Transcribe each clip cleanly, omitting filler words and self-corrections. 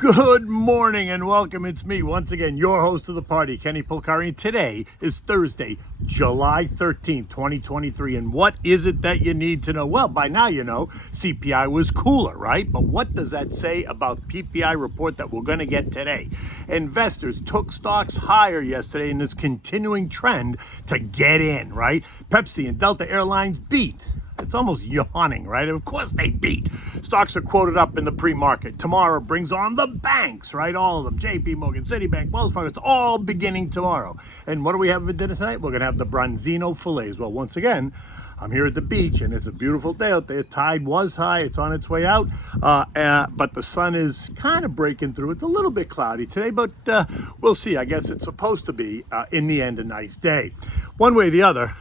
Good morning and welcome. It's me once again, your host of the party, Kenny Polcari. And today is Thursday, July 13th, 2023. And what is it that you need to know? Well, by now you know CPI was cooler, right? But what does that say about PPI report that we're going to get today? Investors took stocks higher yesterday in this continuing trend to get in, right? Pepsi and Delta Airlines beat. It's almost yawning, right? Of course they beat. Stocks are quoted up in the pre-market. Tomorrow brings on the banks, right? All of them. JP Morgan, Citibank, Wells Fargo. It's all beginning tomorrow. And what do we have for dinner tonight? We're going to have the Branzino fillets. Well, once again, I'm here at the beach, and it's a beautiful day out there. Tide was high. It's on its way out. But the sun is kind of breaking through. It's a little bit cloudy today, but we'll see. I guess it's supposed to be, in the end, a nice day. One way or the other,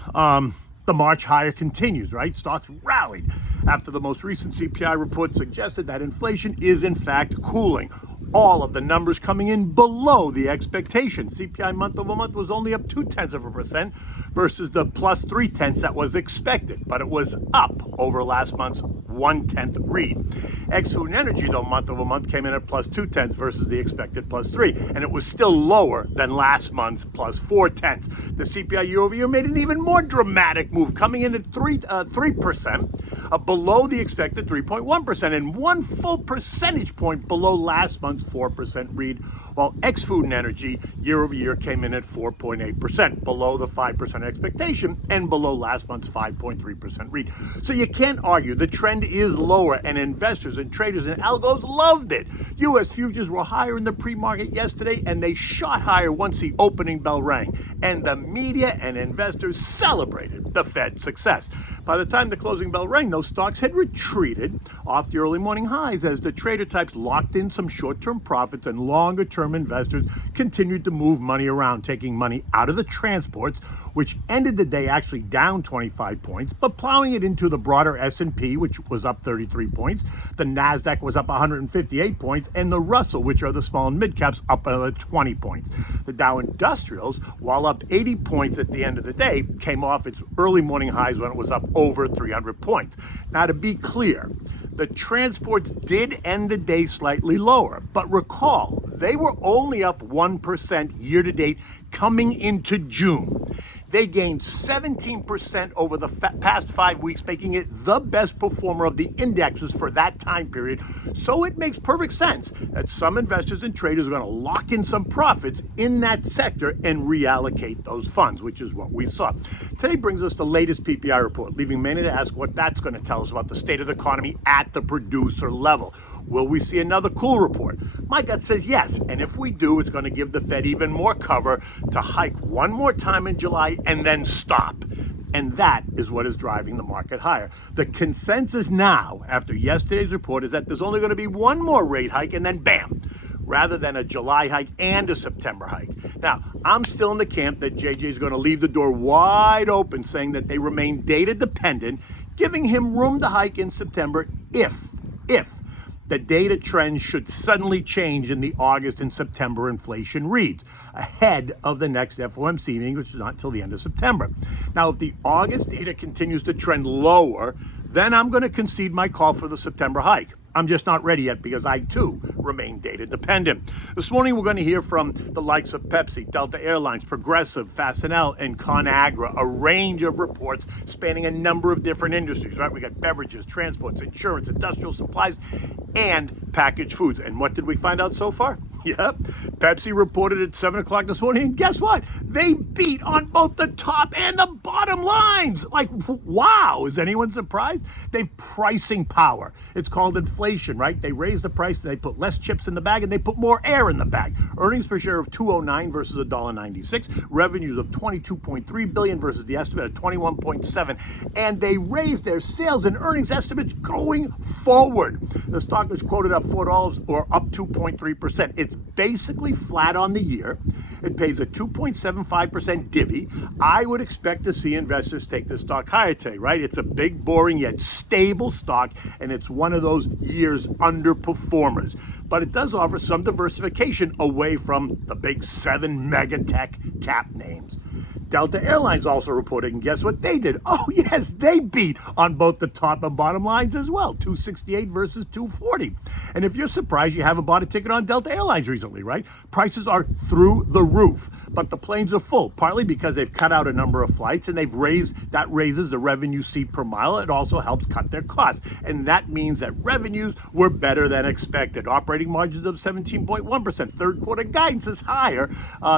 the march higher continues, right? Stocks rallied after the most recent CPI report suggested that inflation is in fact cooling. All of the numbers coming in below the expectation. CPI month over month was only up 0.2% versus the plus 0.3 that was expected, but it was up over last month's 0.1 read. Ex-food and energy, though, month over month came in at plus 0.2 versus the expected plus 3, and it was still lower than last month's plus 0.4. The CPI year over year made an even more dramatic move, coming in at 3%, below the expected 3.1%, and 1 full percentage point below last month's 4% read, while ex-food and energy year over year came in at 4.8%, below the 5% expectation and below last month's 5.3% read. So you can't argue. The trend is lower, and investors and traders and algos loved it. U.S. futures were higher in the pre-market yesterday, and they shot higher once the opening bell rang, and the media and investors celebrated the Fed's success. By the time the closing bell rang, those stocks had retreated off the early morning highs as the trader types locked in some short-term profits, and longer-term investors continued to move money around, taking money out of the transports, which ended the day actually down 25 points, but plowing it into the broader S&P, which was up 33 points. The NASDAQ was up 158 points, and the Russell, which are the small and mid caps, up another 20 points. The Dow Industrials, while up 80 points at the end of the day, came off its early morning highs when it was up over 300 points. Now, to be clear, the transports did end the day slightly lower, but recall, they were only up 1% year to date coming into June. They gained 17% over the past 5 weeks, making it the best performer of the indexes for that time period. So it makes perfect sense that some investors and traders are going to lock in some profits in that sector and reallocate those funds, which is what we saw. Today brings us the latest PPI report, leaving many to ask what that's going to tell us about the state of the economy at the producer level. Will we see another cool report? My gut says yes, and if we do, it's going to give the Fed even more cover to hike one more time in July and then stop. And that is what is driving the market higher. The consensus now, after yesterday's report, is that there's only going to be one more rate hike and then bam, rather than a July hike and a September hike. Now, I'm still in the camp that JJ is going to leave the door wide open, saying that they remain data dependent, giving him room to hike in September if the data trends should suddenly change in the August and September inflation reads ahead of the next FOMC meeting, which is not until the end of September. Now, if the August data continues to trend lower, then I'm going to concede my call for the September hike. I'm just not ready yet because I, too, remain data dependent. This morning, we're going to hear from the likes of Pepsi, Delta Airlines, Progressive, Fastenal, and ConAgra, a range of reports spanning a number of different industries, right? We got beverages, transports, insurance, industrial supplies, and packaged foods. And what did we find out so far? Yep. Pepsi reported at 7 o'clock this morning, and guess what? They beat on both the top and the bottom lines. Like, wow. Is anyone surprised? They've pricing power. It's called inflation, right? They raise the price, they put less chips in the bag, and they put more air in the bag. Earnings per share of $2.09 versus $1.96. Revenues of $22.3 billion versus the estimate of $21.7. And they raised their sales and earnings estimates going forward. The stock is quoted up $4 or up 2.3%. It's basically flat on the year. It pays a 2.75% divvy. I would expect to see investors take this stock higher today, right? It's a big, boring, yet stable stock, and it's one of those year's underperformers. But it does offer some diversification away from the big 7 mega tech cap names. Delta Airlines also reported, and guess what they did? Oh, yes, they beat on both the top and bottom lines as well, 268 versus 240. And if you're surprised you haven't bought a ticket on Delta Airlines recently, right? Prices are through the roof, but the planes are full, partly because they've cut out a number of flights and that raises the revenue seat per mile. It also helps cut their costs. And that means that revenues were better than expected. Operating margins of 17.1%. Third quarter guidance is higher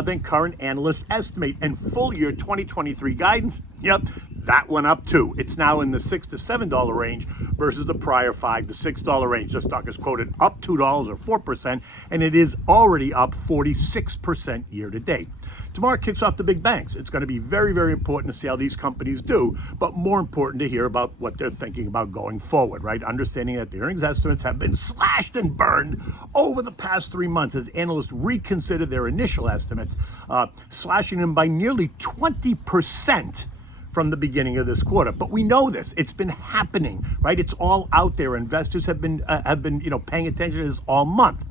than current analysts estimate. And full year 2023 guidance, yep, that went up too. It's now in the $6 to $7 range versus the prior $5 to $6 range. The stock is quoted up $2 or 4%, and it is already up 46% year to date. Tomorrow kicks off the big banks. It's going to be very, very important to see how these companies do, but more important to hear about what they're thinking about going forward, right? Understanding that the earnings estimates have been slashed and burned over the past 3 months as analysts reconsider their initial estimates, slashing them by nearly 20% from the beginning of this quarter. But we know this. It's been happening, right? It's all out there. Investors have been paying attention to this all month.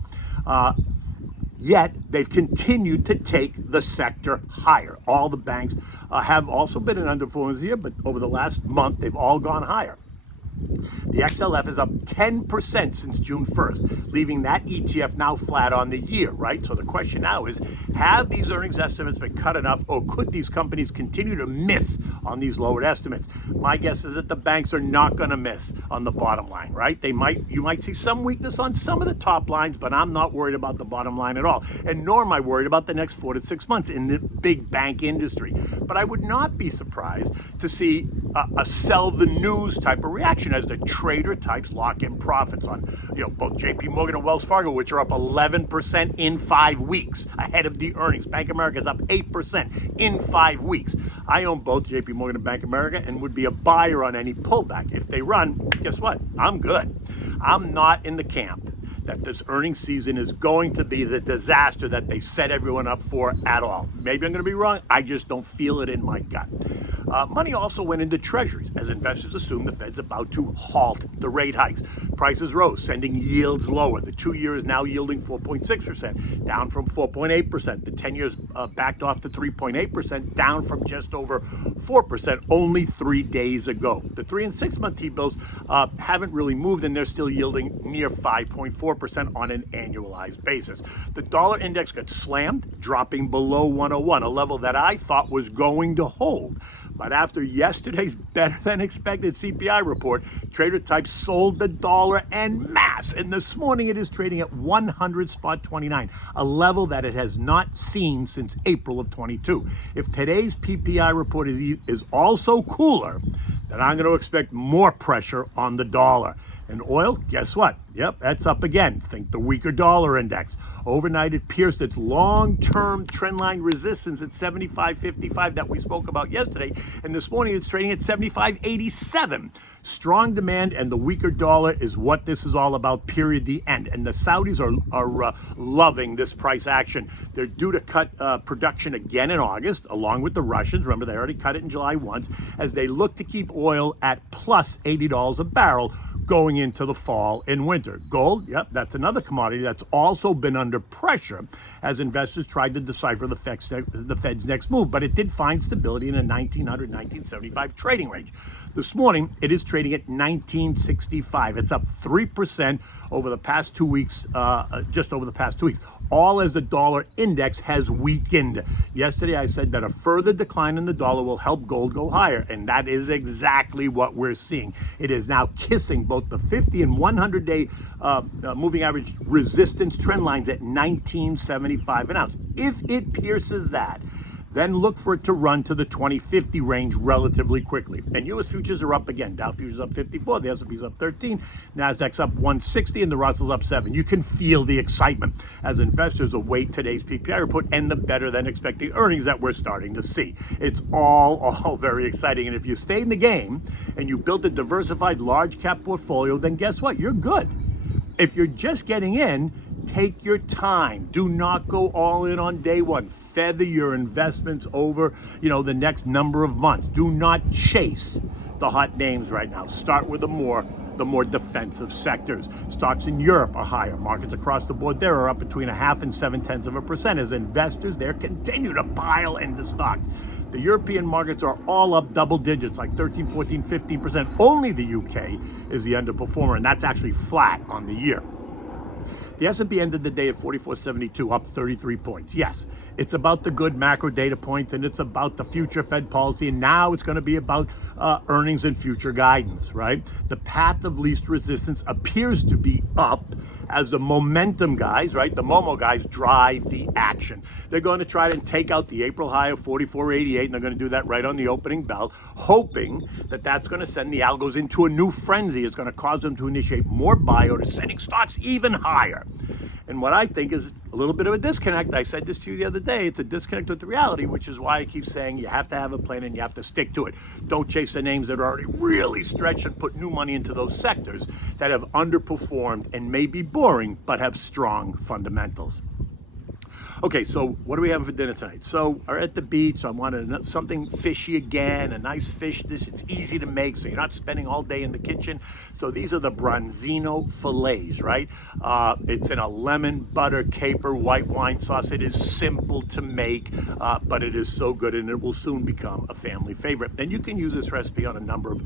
Yet they've continued to take the sector higher. All the banks have also been in underperformance here, but over the last month, they've all gone higher. The XLF is up 10% since June 1st, leaving that ETF now flat on the year, right? So the question now is, have these earnings estimates been cut enough, or could these companies continue to miss on these lowered estimates? My guess is that the banks are not going to miss on the bottom line, right? You might see some weakness on some of the top lines, but I'm not worried about the bottom line at all. And nor am I worried about the next 4 to 6 months in the big bank industry. But I would not be surprised to see a sell the news type of reaction as the trader types lock in profits on both JP Morgan and Wells Fargo, which are up 11% in 5 weeks ahead of the earnings. Bank of America is up 8% in 5 weeks. I own both JP Morgan and Bank of America and would be a buyer on any pullback. If they run, guess what? I'm good. I'm not in the camp that this earnings season is going to be the disaster that they set everyone up for at all. Maybe I'm going to be wrong. I just don't feel it in my gut. Money also went into treasuries as investors assume the Fed's about to halt the rate hikes. Prices rose, sending yields lower. The 2-year is now yielding 4.6%, down from 4.8%. The 10-year's backed off to 3.8%, down from just over 4% only 3 days ago. The 3 and 6 month T-bills haven't really moved, and they're still yielding near 5.4% on an annualized basis. The dollar index got slammed, dropping below 101, a level that I thought was going to hold. But after yesterday's better than expected CPI report, trader types sold the dollar en masse. And this morning it is trading at 100.29, a level that it has not seen since April of 22. If today's PPI report is also cooler, then I'm going to expect more pressure on the dollar. And oil, guess what? Yep, that's up again. Think the weaker dollar index. Overnight, it pierced its long-term trendline resistance at 75.55 that we spoke about yesterday. And this morning, it's trading at 75.87. Strong demand and the weaker dollar is what this is all about, period, the end. And the Saudis are loving this price action. They're due to cut production again in August, along with the Russians. Remember, they already cut it in July once, as they look to keep oil at plus $80 a barrel going into the fall and winter. Gold, yep, that's another commodity that's also been under pressure as investors tried to decipher the Fed's next move, but it did find stability in a 1900-1975 trading range. This morning, it is trading at 1965. It's up 3% over the past 2 weeks, just over the past 2 weeks, all as the dollar index has weakened. Yesterday, I said that a further decline in the dollar will help gold go higher, and that is exactly what we're seeing. It is now kissing both the 50 and 100-day moving average resistance trend lines at 1975 an ounce. If it pierces that, then look for it to run to the 2050 range relatively quickly. And U.S. futures are up again. Dow futures up 54, the S&P's up 13, Nasdaq's up 160, and the Russell's up 7. You can feel the excitement as investors await today's PPI report and the better than expected earnings that we're starting to see. It's all very exciting. And if you stay in the game and you built a diversified large cap portfolio, then guess what? You're good. If you're just getting in, take your time. Do not go all in on day one. Feather your investments over, the next number of months. Do not chase the hot names right now. Start with the more the more defensive sectors. Stocks in Europe are higher. Markets across the board there are up between 0.5 and 0.7% as investors there continue to pile into stocks. The European markets are all up double digits, like 13, 14, 15%. Only the UK is the underperformer, and that's actually flat on the year. The S&P ended the day at 4472, up 33 points. Yes, it's about the good macro data points, and it's about the future Fed policy, and now it's going to be about earnings and future guidance, right? The path of least resistance appears to be up as the momentum guys, right, the Momo guys drive the action. They're going to try to take out the April high of 44.88, and they're going to do that right on the opening bell, hoping that that's going to send the algos into a new frenzy. It's going to cause them to initiate more buy orders, sending stocks even higher. And what I think is a little bit of a disconnect. I said this to you the other day. It's a disconnect with the reality, which is why I keep saying you have to have a plan and you have to stick to it. Don't chase the names that are already really stretched and put new money into those sectors that have underperformed and may be boring, but have strong fundamentals. Okay, so what are we having for dinner tonight? So we're at the beach, so I wanted something fishy again, a nice fish dish. It's easy to make, so you're not spending all day in the kitchen. So these are the Branzino fillets, right? It's in a lemon, butter, caper, white wine sauce. It is simple to make, but it is so good, and it will soon become a family favorite. And you can use this recipe on a number of,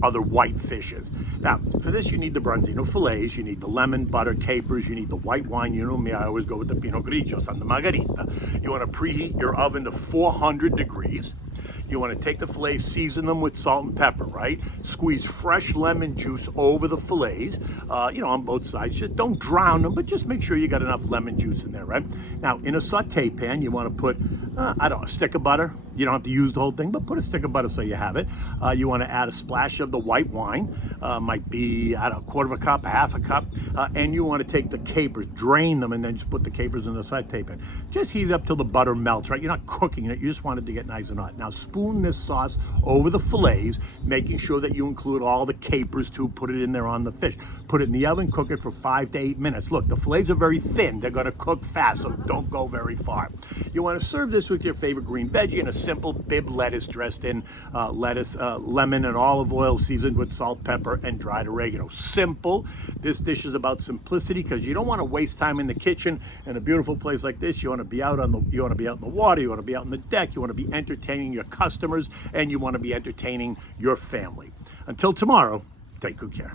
other white fishes. Now, for this, you need the Branzino fillets, you need the lemon, butter, capers, you need the white wine. You know me, I always go with the Pinot Grigio, Santa Margarita. You want to preheat your oven to 400 degrees. You want to take the fillets, season them with salt and pepper, right? Squeeze fresh lemon juice over the fillets, on both sides. Just don't drown them, but just make sure you got enough lemon juice in there, right? Now, in a saute pan, you want to put, a stick of butter. You don't have to use the whole thing, but put a stick of butter so you have it. You want to add a splash of the white wine. Might be, a quarter of a cup, a half a cup. And you want to take the capers, drain them, and then just put the capers in the saute pan. Just heat it up till the butter melts, right? You're not cooking it. You just want it to get nice and hot. Now, spoon this sauce over the fillets, making sure that you include all the capers too. Put it in there on the fish. Put it in the oven, cook it for 5 to 8 minutes. Look, the fillets are very thin. They're going to cook fast, so don't go very far. You want to serve this with your favorite green veggie and a simple Bib lettuce dressed in lettuce, lemon, and olive oil, seasoned with salt, pepper, and dried oregano. Simple. This dish is about simplicity because you don't want to waste time in the kitchen. In a beautiful place like this, you want to be out in the water, you want to be out on the deck, you want to be entertaining your customers, and you want to be entertaining your family. Until tomorrow, take good care.